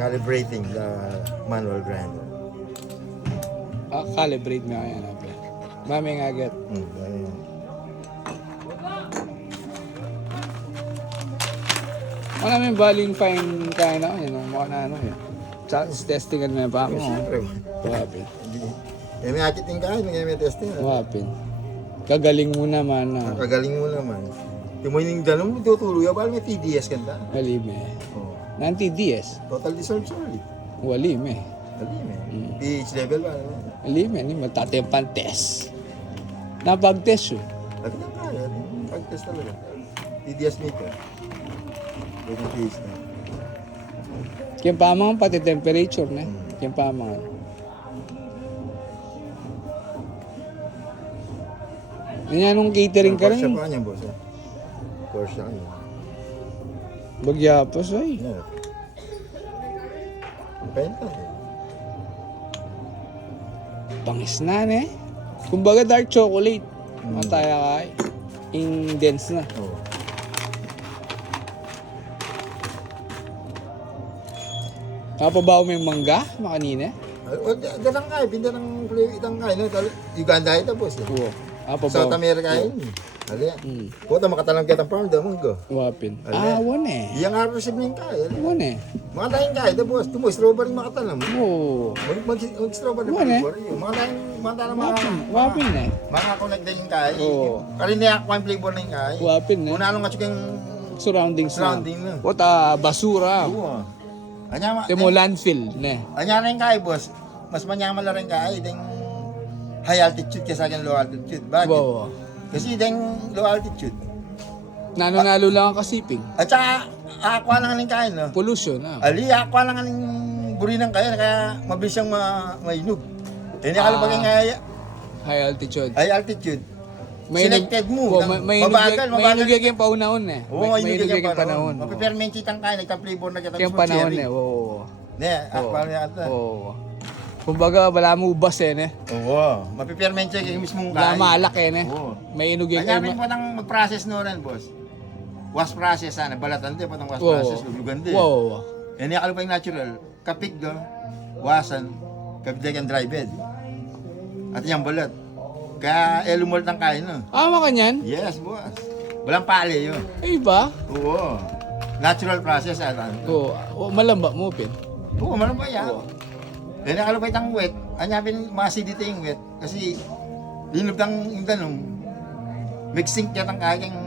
calibrating the manual grinder. Calibrate mo kaya na. Mami nga agad. Ganyan. Wala namin baling fine kaya na yun. Mukha na ano yun. Testingan mo yung pa mo. Siyempre. Wapin. May akit yung kain, may testing. Wapin. Kagaling mo naman. Kagaling mo naman. Yung mo yung ganun mo tutuloy, bali may TDS kanta. Walim eh. Oh. Nanti-DS. Total dissolve solid. Walim eh. Galing pH level ba? Walim eh. Matatempang test. Napag-test yun. Lagi na kaya. Pag-test talaga. TDS meter. Pwede pH na. Kaya pamangan pati temperature na. Kaya pamangan. Ganyan nung catering ka Porsche rin. pa niyan, boss. Porsche ka niyan. Bagyapos ay. Yeah. Penta. Pangis na eh. Kumbaga dark chocolate. Mataya ka eh. Dense na. Oo. Kapabaw mo yung mangga makanina? Ganang kaya, pinda ng itang kaya. Uganda ito, boss. Oo. South Kapabaw. America yun. Alya. Puta, makatalang kitang pound, munggo. Wapin. Alya. Wan eh. Iyang araw siya ng kaya. Wan eh. Mga tayong kaya, ito, boss. Tumo, strawberry makatalam. Oo. Mag-strawberry Wala. flavor. Mga tayong, mga tayong Wapin eh. makakonect din yung kaya. Oo. Kariniya ako yung flavor na yung kaya. Wapin eh. Kung anong katsuk yung Surroundings na. surrounding na. Wata basura. Oo. Anya, Temo landfill ne. anya na yung kaya, boss. Mas manyaman lang rin kaya. Ding high altitude kaysa yung low altitude. Bakit? Wow. Kasi ding low altitude. Nanalo lang ang kasiping. At saka, aqua lang ang kaya, no? Pollution ah. Ali, aqua lang ang buri ng kaya mabilis siyang mainog. Eh, nakala pa kaya High altitude. high altitude. Selected mo. May inugig yung paunaon eh. Oo, May inugig yung panahon. panahon. Mapiperment kitang kaya, nagka-flavor na kita. Yung panahon eh. Oo. Ne, aqua na yata. Oo. Kumbaga wala mo ubas eh ne. Oo, mapiperment siya yung mismong Wala kaya. malak eh ne. Oo. May inugig Kanyapin po nang mag-process no rin, boss. Wash process, sana. Balatan din po ng wash process. Luglugan din. Wow. Yan yung kalupang natural. Kapig do, wasan, kapig and dry bed. At yung balat. Kaya elumol ng kain, no? Ama ka niyan? Yes, boss. Walang pali yun. Ay ba? Oo. Natural process, atan. Oo. Malamba mo pin. Oo, malam ba yan? Oo. Yan yung kalupang itang wet. Anyapin, masidite yung wet. Kasi, linog yung tanong, mixing kaya ng kayang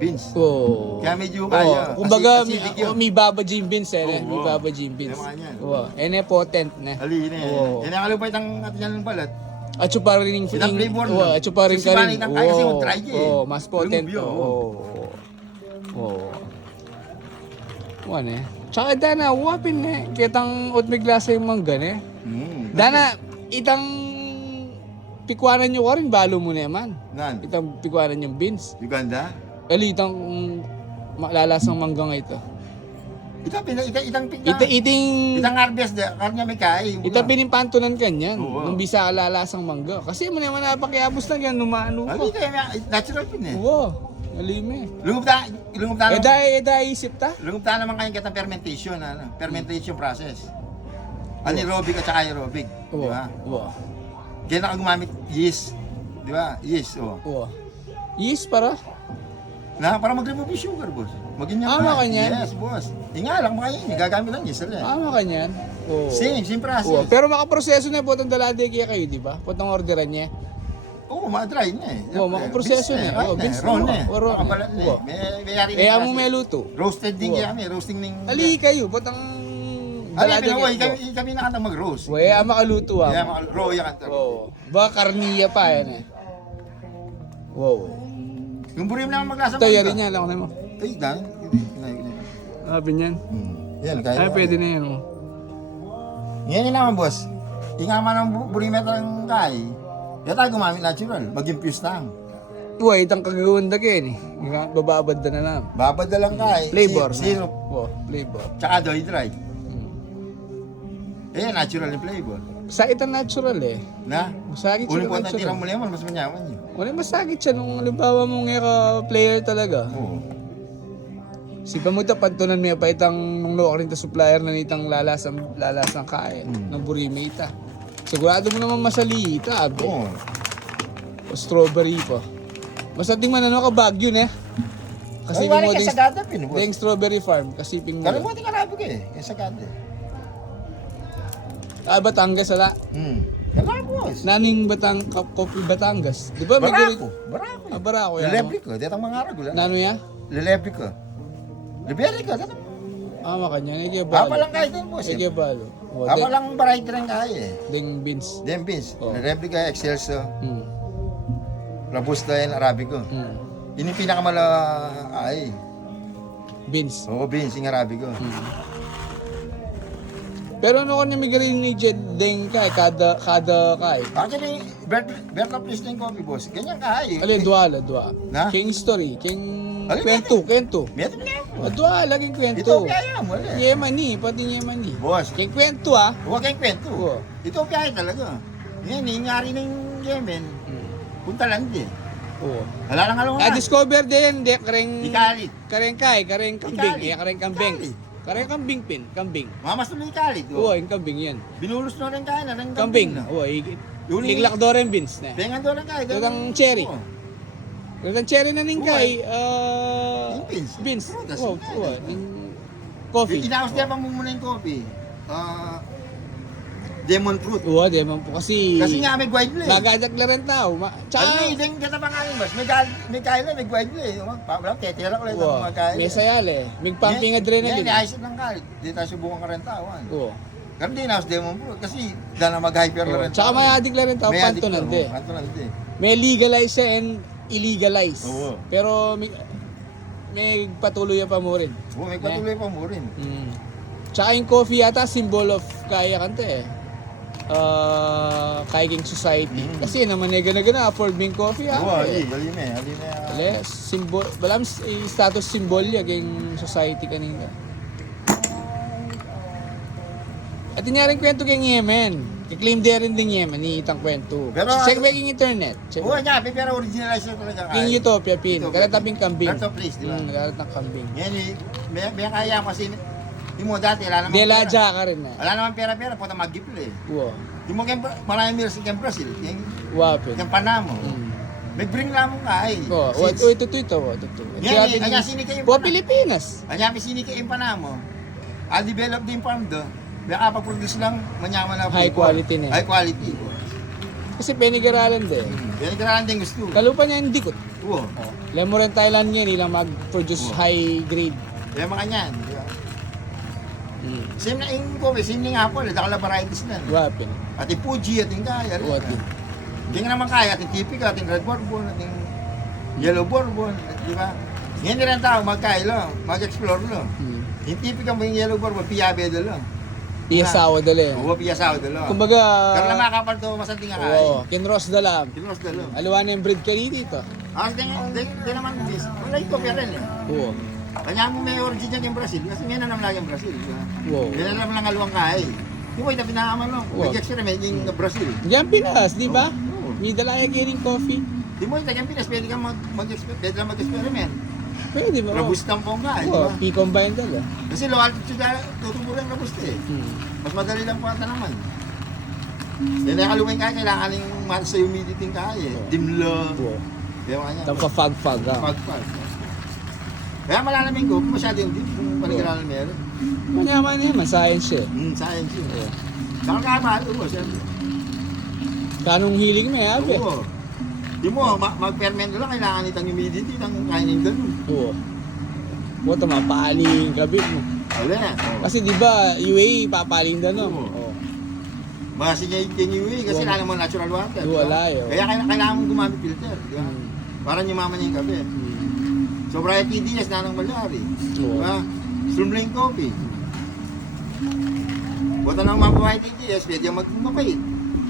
beans. Oo. Kaya medyo kaya. Kumbaga, Acidic yun. may baba Jim Beans eh. Oo. May baba Jim Beans. Tama yan. Oo. Ene potent na. Ali na Oo. yan. Yan ang kalupang itang atin yan ng balat. At pa rin yung Sinang flavor Oo, no? at pa rin ka rin. Sisipanin ng kaya kasi Oo. mag-dry eh. Oo, mas potent. Lumubyo, Oo. Oo. Wan eh. Tsaka dana, wapin eh. Kitang utmiglasa yung mangga eh. Dana, itang pikwanan nyo ka rin, balo mo naman. Nan, Itang pikwanan yung beans. Uganda. Ali, itang malalasang mangga nga ito. Itang pinga. Iting Itang harvest da, karnya may kai. Ita pinimpantunan kanyan Oo. nung bisa alalasang mangga. Kasi mo naman napakiabos lang yan, numano Ali ko. kaya natural pin eh. Oo, alime. Lungop ta Eda isip ta? naman kayong kitang fermentation, ano? Fermentation process. Anaerobic at saka aerobic, di Oo. ba? Oo. Kaya na gumamit yeast, di ba? Yeast, oh. Oo. Yeast para? Para mag-remove yung sugar, boss. Maging Ama ka niyan? Yes, boss. Nga lang, makain. Gagamit lang yeast. Ama kanyan. Oo. Same process. Oo. Pero makaproseso na po itong dalade kaya kayo, di ba? Potong orderan niya. Oo, ma-dry na eh. Oo, makaproseso na. Oo, beans na. Raw na eh. Oo, raw na. Makabalat na Oo. eh. May yari Eh, amo may luto. Roasted din Oo. kaya kami. Roasting ng... Ali kayo, potong dalade pinaway. kayo. Kami nakata mag-roast. Uy, ama kaluto ah. Kaya raw yan kanta. Oo. Baka karniya pa yan eh. Wow. Yung burim naman maglasa Ito, yari niya. Alam ko na mo. Ay, dahil. Sabi niyan. Yan, kaya. Ay, pwede na yan. Oh. Yan yun naman, boss. Ingama ng burimeter ng kay. Yata gumamit natural. Mag-infuse lang. Uy, itang kagawanda ka yan eh. Bababad na lang. Babad na lang kay. Flavor. Syrup. Oo, flavor. Tsaka doy dry. Eh, natural yung flavor. Masakit ang natural eh. Na? Masakit siya Uling ng po na tirang natural. mo na yaman, mas manyaman yun. Wala masakit siya nung halimbawa mong player talaga. Oo. Si pamuta pantunan mi pa itang nung rin ta supplier na nitang lalasang kae ng burimita. Sigurado mo naman masalita, abe. Oo. O strawberry pa. Basta tingnan ano ka Baguio ne. Kasi Ay, wala mo ka ding Sagada, pinubos. ding strawberry farm kasi ping mo. Kala mo tingnan arabi ka eh. Yung Sagada. Batangas ala. Kalabos. Naning Coffee Batangas. Di ba may Barako. Barako. Barako yan. Lelebre ko. Datang mga arago lang. Nano ya? Lelebre ko. Liberi ko. Datang. Makanya ni kaya Apa balo. lang kahit din, boss. Kaya balo. Apa lang variety lang kaya eh. Ding beans. Dem beans. Oh. Lelebre ka, Excelso. Hmm. Robusta yan, Arabico. Hmm. Yun yung pinakamala ay. Beans. Oo, beans, yung Arabico. Pero ano kanya may galing ni Jed ding kay kada kay. Actually, Berta please na yung coffee, boss. Ganyan kaya eh. Ali dua. Na? King story, king Ali, kwento. Meron nga po. Dua laging kwento. Ito kaya mo, wala. Yemani, pati Yemani. Boss, King kwento huwag kayong kwento. Oo. Ito kaya talaga. Ngayon, nangyari ng Yemen. Punta lang din. Oo. Wala lang alam Discover din de kareng Ikalit. kareng kambing, Ikalit. kareng kambing. Ikalit. Kareng kambing. Mamas tuloy ikalit. Oo, yung kambing yan. Binulus na rin kaya na ng Kambing. na. Oo, Yun yung- iglak do rin beans na. Pengan doon lang kaya. Ito ang cherry. Oo. Yung cherry na ning kay Yung beans. beans. Prutas. Oo, yung coffee. Inaos niya pa muna yung coffee. Demon fruit. Oo, di man po kasi Kasi nga may guide eh. nagadak na rin tao. Tsaka, hindi kita pa nga mas may kaya na, may guide eh. Walang tetera ko lang ng mga kaya. may sayal eh. May pumping adrenaline. Yan, ayos lang ka. Hindi tayo subukan ka rin tawan. Oo. Pero di na demon fruit kasi dala mag-hyper na rin. Tsaka may adik na rin tao, May addict pantunan na, de. pantunan de. May legalize and illegalize. Oo. Pero may patuloy pa mo rin. Oo, may patuloy pa mo rin. Tsaka yung coffee yata, symbol of kaya kante eh. Kaiging society. Kasi naman gana afford ming coffee Oo, eh. halime. Ale, symbol, balam status symbol ya ging society kanina. At rin kwento kay Yemen. I-claim din din Yemen ni itang kwento. Pero, check back yung internet. Check Oo, back. niya, pero originalize na talaga kaya. King Utopia pin. Utopia Karatabing kambing. That's a place, di ba? Karat ng kambing. Yan eh, may kaya kasi, yung mo dati, wala naman Dela pera. ja ka rin na. Wala naman pera, punta mag-gipl eh. Wow. Yung mga maraming meron sa Brazil, Wapin. yung Panamo. May bring lang mo ka eh. Oh, Since- ito. Yan eh, kanya sinikay yung Po Panamo. Pilipinas. Kanya sinikay yung Panamo. I'll develop din farm do. May kapag-produce lang, manyaman na High people. quality na eh. High quality. Kasi penigaralan din. Yan ang din gusto. Kalupa niya hindi ko. Oo. Lemo rin Thailand niya nilang mag-produce Oh. high grade. Yung mga yan. di ba? Same na yung coffee, same na yung apple. Dakala varieties na. Wapin. At yung Fuji, at yung kaya. Wapin. Hindi nga naman kaya, at yung Typica, at yung Red Bourbon, at yung Yellow Bourbon, di ba? Yan din ang tao, magkaya lang, mag-explore lang. Yung Typica mo yung Yellow Bourbon, piyabe doon lang. Iyasawa dali. Oo, piyasaw doon lang. Kumbaga, Pero na makakapal to, masanting nga kaya. oo, kinros dalam. Pinos doon lang. Aluwan yung breed ka dito. Di naman, wala ito kaya rin eh. Oo. Kanya mo may origin dyan yung Brazil, kasi may nanam lagi yung Brazil. Di ba? Wow. Yan na naman lang aluang kaya. Di mo, ito pinakaman lang. Wow. Nag-experiment yung Brazil. Diyan Pinas, di ba? Oo. May dalaya kiring coffee. Di mo, ito yung Pinas, pwede kang mag-experiment. Pwede ba? Robustang po nga, di Oo, ba? P-combine dala. Kasi low altitude tutubo rin robusta eh. Mas madali lang po ata naman. Yan ay kaluwing kaya, kailangan yung mahal sa humidity ng kaya eh. Dimlo. Oo. Kaya kanya. Tapos fag-fag ha. Pag-pag. Kaya malalamin ko, masyado yung deep kung panigaralan meron. Manyaman naman, science siya. Science yun. Saka kamahal mo, siyempre. Kanong hiling may abe. Oo. Di mo, mag-ferment lang, kailangan itang humidity, itang kainin ganun. Oo. Buto mapaling gabi mo. Wala na. Kasi di ba UAE papaling daw no? Oo. Oo. Basi niya yung UV kasi Oo. lalo mo natural water. di ba? Wala yun. Kaya kailangan mong gumamit filter. Di ba? Para nyumaman niya yung kape. So, Brian T. Diaz, Nanang Malyari. Di Oo. ba? Streamline Coffee. Buta ng mga Brian T. Diaz, pwede yung magmapait.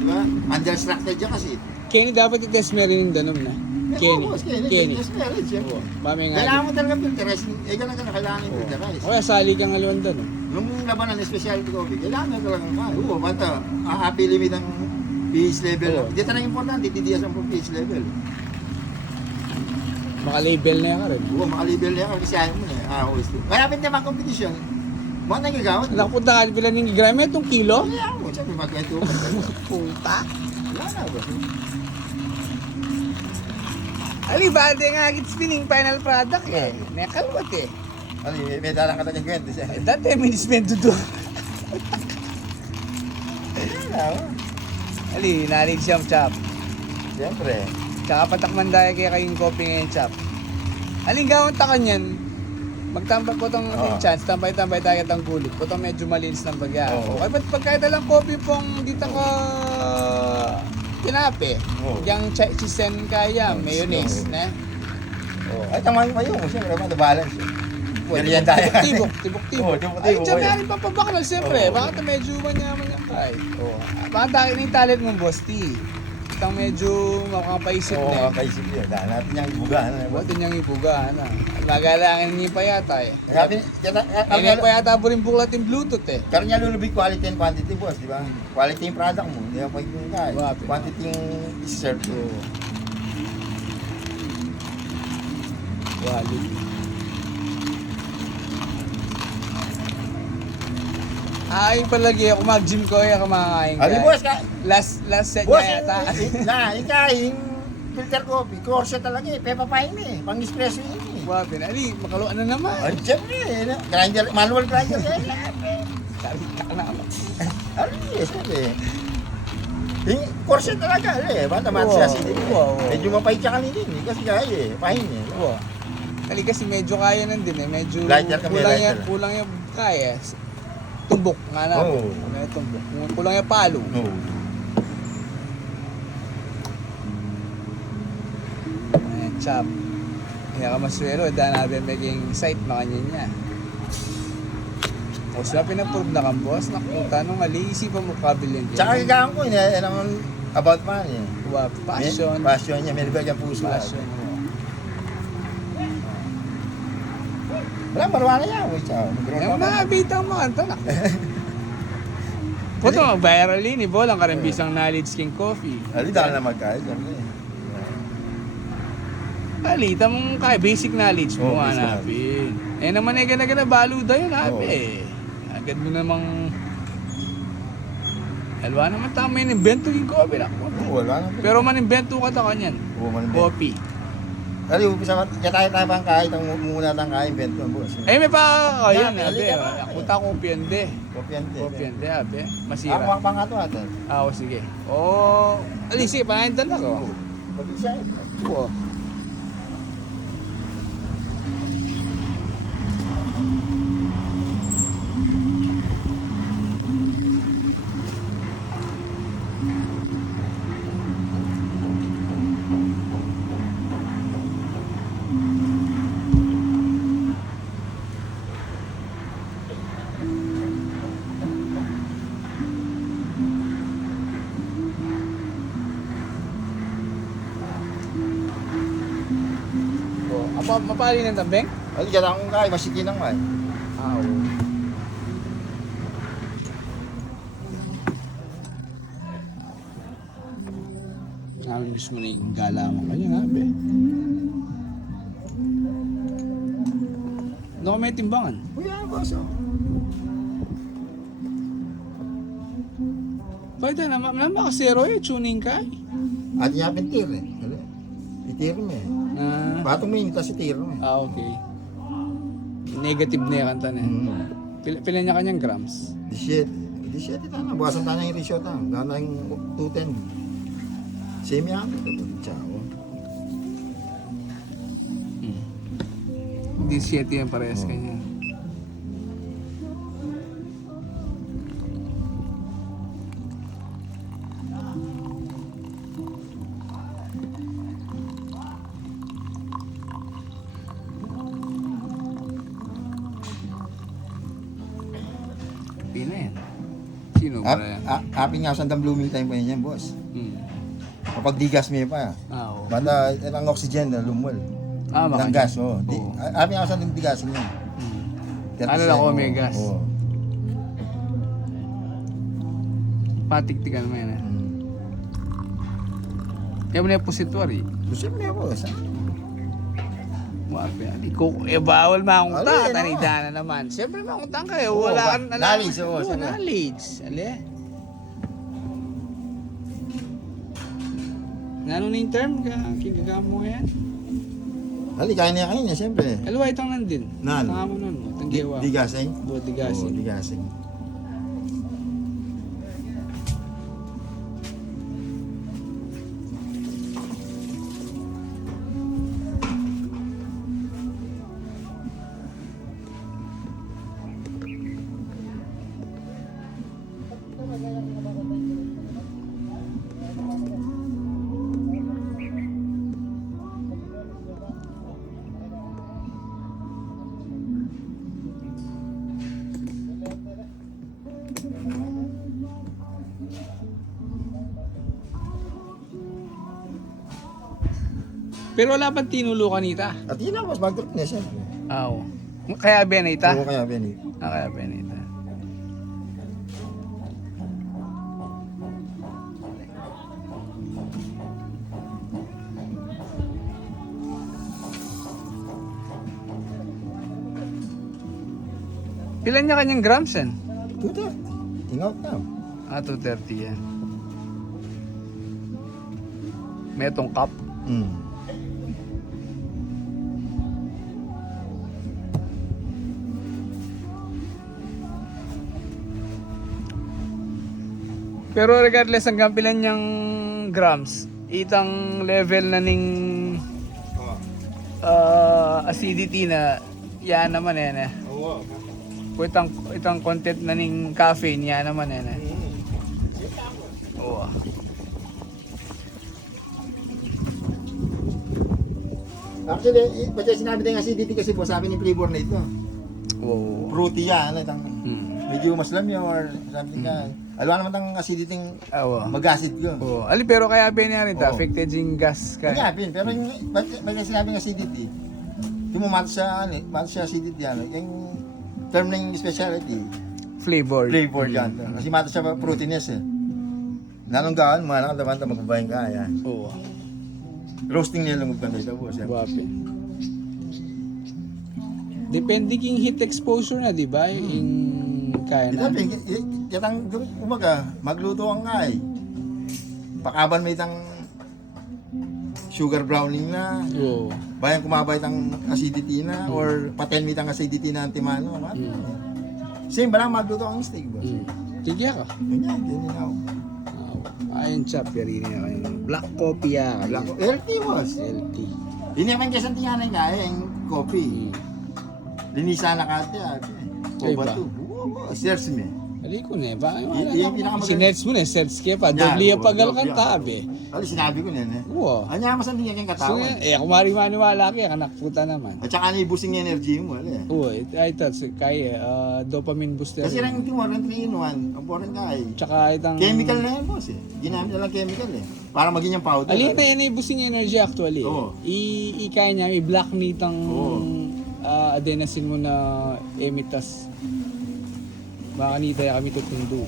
Di ba? Understructed siya kasi. Kenny dapat i-test mo rin yung danom na. Kenny. Kenny. Yes, meron siya. Oo. Mami nga. Kailangan mo talaga filterize. Ganun kailangan yung filterize. O kaya sali kang alwan doon. Nung labanan ng specialty coffee, kailangan mo talaga kain. Oo, bata, happy limit ang pH level. Oo. Hindi talaga importante, titidias ang pH level. Maka-label na yan ka rin. Oo, makalibel na yan kasi ayaw mo na eh. Always do. Kaya pinta mga competition. Mga nagagawad. Nakapunta ka, pila ng gram, itong kilo? Kaya mo, sabi magkwento ko. Puta. Wala na ba? Ali, ba nga spinning final product eh. Nakalwat eh. Ano, may dalang ka na niyang kwento siya. Dati may dismento doon. Wala, Ali, nalig siyang chop. siyempre. Tsaka patakman dahil kaya kayong coffee ngayon chop. Aling gawang takan yan. Magtambay po itong chance, tambay-tambay tayo at ang gulit. Po itong medyo malinis ng bagya. Oo. Okay, ba't pagkita lang coffee pong dito ka tinape? Oo. Yung chisen kaya, mayonnaise, Oo. na? Oh, ay tama yung mayo mo, siyempre, man, balance. Merienda yan. Tibok-tibok. Oo, tibok-tibok, Ay, tsaka oo. meron pa pabakal, siyempre. Oo. Bakit medyo manyaman yung kay? Bakit takin yung talent mong boss, T? Itang medyo makapaisip Oo, na. makaisip yun. Dahil natin yung ibugahan na. Huwag din niyang ibuga, na. Magalangin niyo pa yata eh. Sabi, Kaya pa yata po rin buklat yung Bluetooth eh. Karoon niya lulubi quality and quantity, boss, di ba? Quality yung product mo, di ba? Pag yung kahit, Wapi. quantity yung serve ko. Quality. Ay, palagi ako mag-gym ko, ako makakain ka. Ano, boss, ka? Last set Boss, niya yata. yung kain, filter coffee, corso talaga eh, pepapain eh, pang espresso yun eh. Wabi na, ali, makaluan na naman. Ay, siyempre, grinder, manual grinder yan. Salita na ako. Ano yes, eh. Yung corset talaga, eh. Bata Wow, siya sili. wow. Medyo mapahit siya kanina eh. Kasi kaya eh, pahin eh. Wow. Ali kasi medyo kaya nandun eh, medyo Lighter kami, lighter. kulang yung kaya. Tumbok nga na. Oo. May tumbok. Kulang yung palo. No. Ayan, chop. Kaya ka maswero, dahil nabi maging site makanya niya. O sila pinapurog na kang boss, nakuta nung ali, isipan mo kabil yun. Tsaka kagahan ko eh, naman about man eh. Wow, passion. Passion niya, may libag ang puso. Passion. Wala, marwana niya. Uy, tsaka. Yung mga bitang mga tanak. Puto mag-viral yun, bolang ka rin bisang knowledge king coffee. Ali, dahil na magkain. Siyempre eh. Alita mong kaya, basic knowledge mo Oo, basic hanapin. Eh naman eh gana baluda yun, habi eh. Agad mo namang... Alwa naman tama yun, invento yung coffee na. Wala na. Pero man invento ka ta kanyan. Oo, man. Coffee. Ali, upisa ka, kaya tayo bang kahit ang muna tayong kain, bento ang boss. Eh may pa ayun, Dami, habi. alika ba? Akuta kopiande. Kopyante. Kopiande, habi. Ah, Masira. pang ato atin. Ah, sige. Oh, ali sige, pangaintan ako. Pag-isa eh. Oo. Apa mapali ng tambeng? Ali, kaya akong kain, masikin ang man. Ah, oo. Namin mismo na yung gala mo kanya nga, be. Ano ka may timbangan? Uy, ano boss oh. Pwede naman makasero eh, tuning ka eh. At yapin tir eh. Itir mo eh. Ah, Batong mo yung tas itir mo eh. okay. Negative na yung kanta na eh. Pila niya kanyang grams? 17 ito na. Buwasan tayo yung ratio ta. Gawin na yung 210. Same yan. Ciao. 17 yan parehas kanya. Pina yan. Sino ba yan? Happy nga sa blooming time pa yan, boss. Kapag di gas may pa. Ah, oo. Banda, ang oxygen na lumwal. Ah, Ng makanya. gas, oh. Oo. Happy nga sa di gas niya. Ano lang ako may gas? Oo. Patiktikan mo yan eh. Kaya mo na yung pository. Gusto mo niya, boss. Wapi. Bawal mangutang. Ali, ano? Tanida na naman. Siyempre mangutang kayo. Oo, Wala kang knowledge, oo, siyempre. knowledge. Ali. Nano na yung term? Kinagam mo yan? Ali, kaya niya kayo niya, siyempre. Alwa itang nandin. Nan. Tanga mo nun mo. Tanggiwa. Digasing? Buot digasing. Oo, digasing. Pero wala pang tinulo kanita. At yun lang, mas mag-trip niya, siyempre. Oo. Kaya Benita? Oo, kaya Benny. Kaya Benita. Ilan niya kanyang grams yan? 230. Ting out now. 230 yan. May itong cup. Hmm. Pero regardless hanggang pilan niyang grams, itang level na ning acidity na yan naman yan eh. Oo. Kung itang content na ning caffeine yan naman yan eh. Oo. Actually, ba't yung sinabi ng acidity kasi po, sabi ni flavor na ito. Oo. Fruity yan, Hmm. medyo maslam yun or something ka. Alam naman ang acidity Oo. mag-acid yun. Oo. Ali pero kaya niya rin ta, Oo. affected yung gas ka. Kanya, pero yung, ba't yung sinabi ng acidity, hindi mo mat siya acidity yan. Yung term ng specialty, Flavor. flavor yan. Kasi mata siya proteinous eh. Nanonggaan, mga nakataman ito, magbabayin ka, yan. Oo. Roasting niya lang magbanday ito po. Guwapi. Depende king heat exposure na, di ba? Yung kaya na. Kitang umaga, magluto ang ngay. Pakaban may itang sugar browning na, Oo. bayan kumabay itang acidity na, or paten may itang acidity na antimano. Same ba lang magluto ang steak ba? Tigya ka. Ganyan, ganyan ako. Ayun chap, yari niya kayo. Black coffee ya. Black, healthy was. Healthy. Hindi naman kasi ang tinganan nga yung coffee. Linisa na kate ate. Ay, O ba ba? to? Search me. Ali ko na, ba? Yung pinakamaganda. Sinets mo na, search kaya pa. Yeah, Dobli yung oo, pagal dobli kang yan. tabi. Ano sinabi ko niyan eh. Oo. Anya mas ang tingin kang So, katawan. kumari maniwala kaya, kanakputa naman. At saka na-boosting yung energy mo. Wala eh. Oo, I thought, kaya, dopamine booster. Kasi lang yung tumor, 3-in-1. Ang foreign ka eh. Tsaka itang... Chemical na yan boss eh. Ginamit na lang chemical eh. Para maging yung powder. Ali na yan, boosting energy actually. Oo. Ikaya niya, may black nitang Oo. adenosine mo na emitas. Baka nita kami tutundo.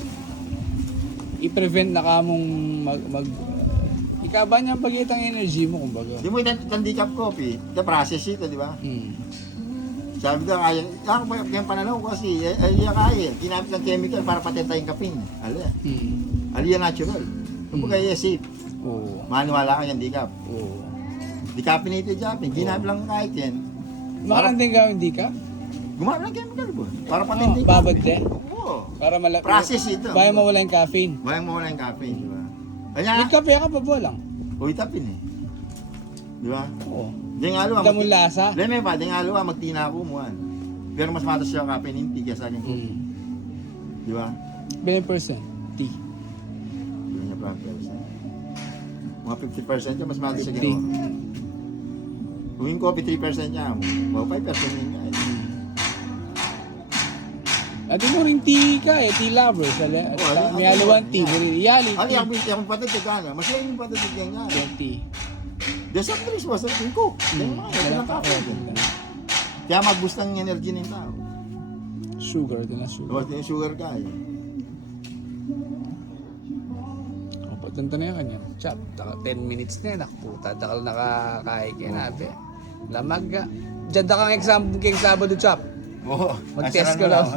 I-prevent na kamong ikaba niya ang pagitang energy mo, kumbaga. Di mo yung handicap coffee. The process ito, di ba? Hmm. Sabi daw kaya, yung pananaw ko kasi, aliya kaya. Ginamit ng chemical para patentay yung kapin. Aliya. Aliya natural. Kumbaga safe. Oo. Maniwala ka yung handicap. Oo. Decaffeinated Japan. Ginamit lang kahit yan. Makaranding ka, hindi ka? Gumamit ng chemical ba? Para patentay yung babad kapin. de? Oo. Para Process ito. Baya mawala yung caffeine. Bayang mawala yung caffeine, di ba? Kanya, May kape ka pa ba lang? uitapin eh. Di ba? Oo. Di nga aluwa. Damon lasa. Leme pa, di nga aluwa, magtina ako mo. Pero mas matas siya caffeine hindi kaya sa akin. Di ba? 20% tea. Hindi niya practice. Mga 50% niya, mas matas siya 50. ginawa. Kung yung coffee 3% niya, 5% din niya. At mo rin tea ka eh, tea lovers. May haluan tea. Yali Ano tea. yung patid ka na? Mas yung patid ka nga. 20. There's a place was yung cook. Yan mga, yan ang caffeine. Kaya mag-boost ang energy ng tao. Sugar, ito na sugar. Tapos yung sugar ka eh. O, patanta na yan kanya. Chap, 10 minutes na yan. Puta, takal nakakain kaya natin. Lamag ka. Diyan da kang exam kay Sabado Chop. Oo. Mag-test ko lang.